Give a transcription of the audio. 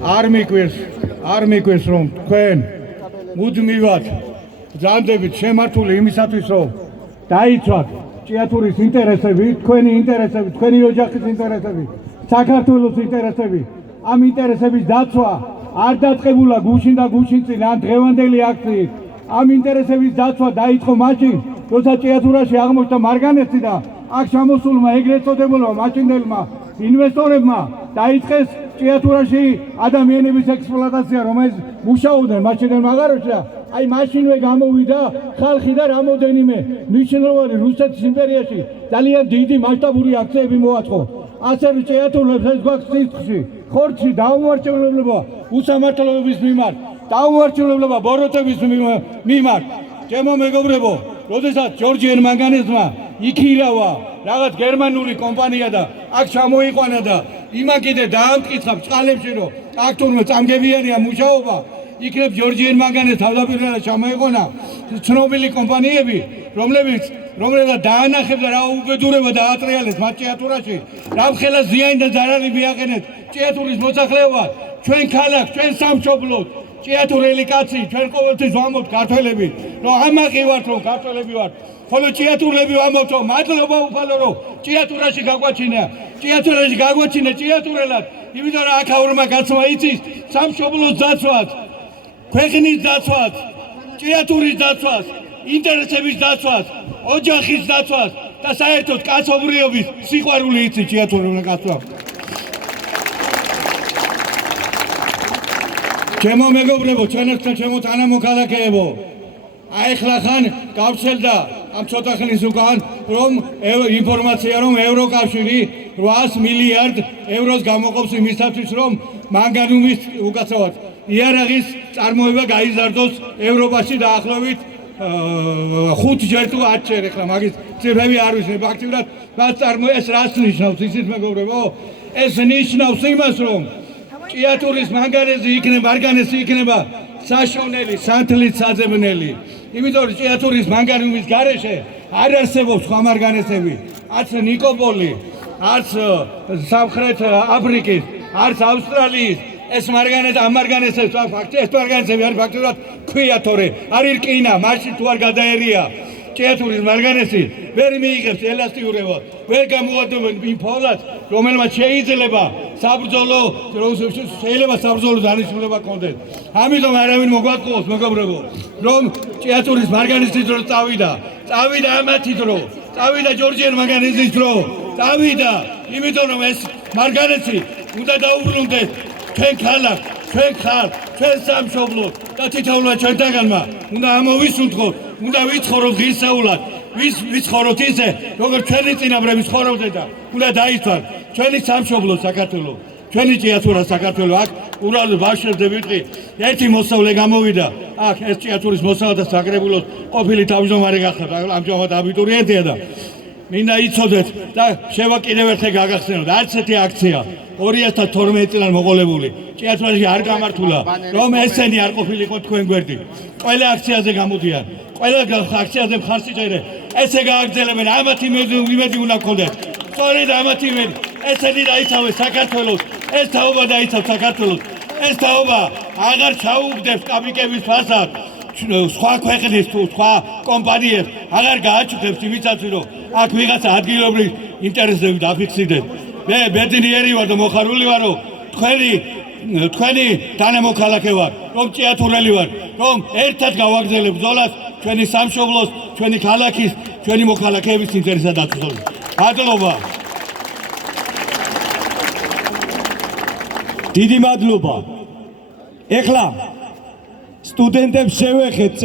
არ მიგვეს რომ თქვენ მუდმივად ბრძანდებით შემართული იმისათვის რომ დაიცვათ ჭიათურის ინტერესები, თქვენი ინტერესები, თქვენი ოჯახის ინტერესები, საქართველოს ინტერესები, ამ ინტერესების დაცვა არ დაწყებულა გუშინ და გუშინ წინ ან დღევანდელი აქციით. ამ ინტერესების დაცვა დაიწყო მაშინ, როცა ჭიათურაში აღმოჩნდა მარგანეცი და აქ ჩამოსულმა ეგრეთ წოდებულმა მაჩინდელმა ინვესტორებმა დაიწყეს ჭიათურაში ადამიანების ექსპლუატაცია, რომელიც მუშაობდნენ მაჩინდელ მაღაროში. აი მაშინვე გამოვიდა ხალხი და რამოდენიმე მნიშვნელოვანი რუსეთის იმპერიაში ძალიან დიდი მასშტაბური აქციები მოაწყო. ასევე ჭიათურებს ეს გვაქვს სისხლში, ხორცში დაუმორჩილებლობა უსამართლობების მიმართ, დაუმორჩილებლობა ბოროტების მიმართ. ჩემო მეგობრებო, როდესაც ჯორჯიან მანგანეზმა იქირავა რაღაც გერმანული კომპანია და აქ ჩამოიყვანა და იმან კიდე დაამტკიცა ბჭყალებში, რომ აქ თურმე წამგებიანია მუშაობა, იქნებ ჯორჯიან მანგანეზს თავდაპირველად ჩამოიყვანა ცნობილი კომპანიები, რომლებიც დაანახებდა რა უბედურება დაატრიალეს მათ ჭიათურაში, რა ხელა ზიანი და ზარალი მიაყენეთ ჭიათურის მოსახლეობა, ჩვენ ქალაქს, ჩვენ სამშობლოს, ჭიათურელი კაცი, ჩვენ ყოველთვის ვამბობთ ქართველები, რომ ამაყი ვართ, რომ ქართველები ვართ. ხოლო ჭიათურლები ვამბობთ, რომ მადლობა უფალო, რომ ჭიათურაში გაგვაჩინა ჭიათურელად, იმიტომ რომ აქაურმა კაცმა იცის სამშობლოს დაცვას, ქვეყნის დაცვას, ჭიათურის დაცვას, ინტერესების დაცვას, ოჯახის დაცვას და საერთოდ კაცობრიობის სიყვარული იცის ჭიათურელმა კაცმა. ჩემო მეგობრებო, ჩემო თანამოქალაქეებო, ახლა ხან გავცელდა ამ ცოტა ხნის უკან რომ ინფორმაცია რომ ევროკავშირი 800 მილიარდ ევროს გამოყოფს იმისათვის რომ მანგანუმის უკაცრავად იარაღის წარმოება გაიზარდოს ევროპაში დაახლოებით 5 ჯერ თუ 10 ჯერ. ახლა მაგის ციფრები არ ვიცი ფაქტიურად რაც წარმოება ეს რას ნიშნავს ისიც მეგობრებო, ეს ნიშნავს იმას რომ ჭიათურის მარგანეცი იქნება საშონელი, სანთლით საძებნელი. იმიტომ რომ ჭიათურის მანგანუმის გარეშე არ არსებობს სხვა მარგანეცები, არც ნიკოპოლი, არც სამხრეთ აფრიკის, არც ავსტრალიის. ეს მარგანეცებს ეს მარგანეცები არის ფაქტიურად ქვიათორე, არის რკინა, მაშინ თუ არ გადაერია ჭიათურის მარგანეცი ვერ მიიღებს ელასტიურებად, ვერ გამოადობენ იმ ფოლადს, რომელმაც შეიძლება საბრძოლო დანიშნულება კონდეს. ამიტომ არავინ მოგვატყუოს მეგობრებო, რომ ჭიათურის მარგანეცის დრო წავიდა ამათი დრო, წავიდა ჯორჯიან მანგანეზის დრო, წავიდა, იმიტომ რომ ეს მარგანეცი უნდა დაუბრუნდეს ჩვენ ქალაქს, ჩვენ ხალხს, ჩვენ სამშობლოს და თითოეულმა ჩვენთაგანმა უნდა ამოვისუნთქოთ, უნდა ვიცხოვროთ ღირსეულად, ვიცხოვროთ ისე, როგორც ჩვენი წინაპრები ცხოვრობდნენ და უნდა დაიცვათ ჩვენი სამშობლო საქართველო, ჩვენი ჭიათურა საქართველო. აქ ურალ ბავშვებზე ვიტყვი, ერთი მოსწავლე გამოვიდა, აქ ეს ჭიათურის მოსწავლეთა საკრებულოს ყოფილი თავმჯდომარე გახდა, ამჟამად აბიტურიენტია და მინდა იცოდეთ და შევა კიდევ ერთხელ გაგახსენოთ, არც ერთი აქცია 2012 წლიდან მოყოლებული ჭიათურაში არ გამართულა, რომ ესენი არ ყოფილიყო თქვენ გვერდით. ყველა აქციაზე გამოდიან, ყველა აქციაზე მხარს იჭერენ, ესე გააგრძელებენ, ამათი იმედი უნდა გქონდეთ. სწორედ ამათი იმედი, ესენი დაიცავენ საქართველოს, ეს თაობა დაიცავს საქართველოს, ეს თაობა აღარ ჩაუგდებს კაპიკების ფასად სხვა ქვეყნის თუ სხვა კომპანიებს, აღარ გააჩუქებს იმისათვის, რომ აქ ვიღაცა ადგილობრივ ინტერესები დაფიქსირდეს. მე ბედნიერი ვარ და მოხარული ვარ, რომ თქვენი თანამოქალაქე ვარ, რომ ჭიათურელი ვარ, რომ ერთად გავაგრძელებ ბრძოლას ჩვენი სამშობლოს, ჩვენი ქალაქის, ჩვენი მოქალაქეების ინტერესად დაცვას. მადლობა. დიდი მადლობა. ეხლა სტუდენტებს შევეხეთ